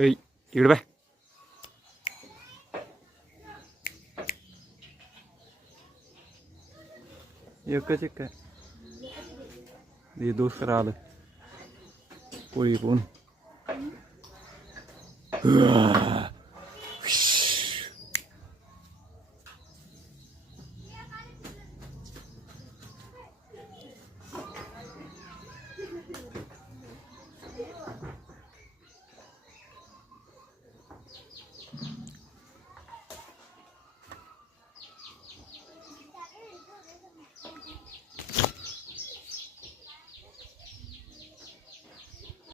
इकडे बाय. एकच एक काय हे दुसरं आलं पोळी पण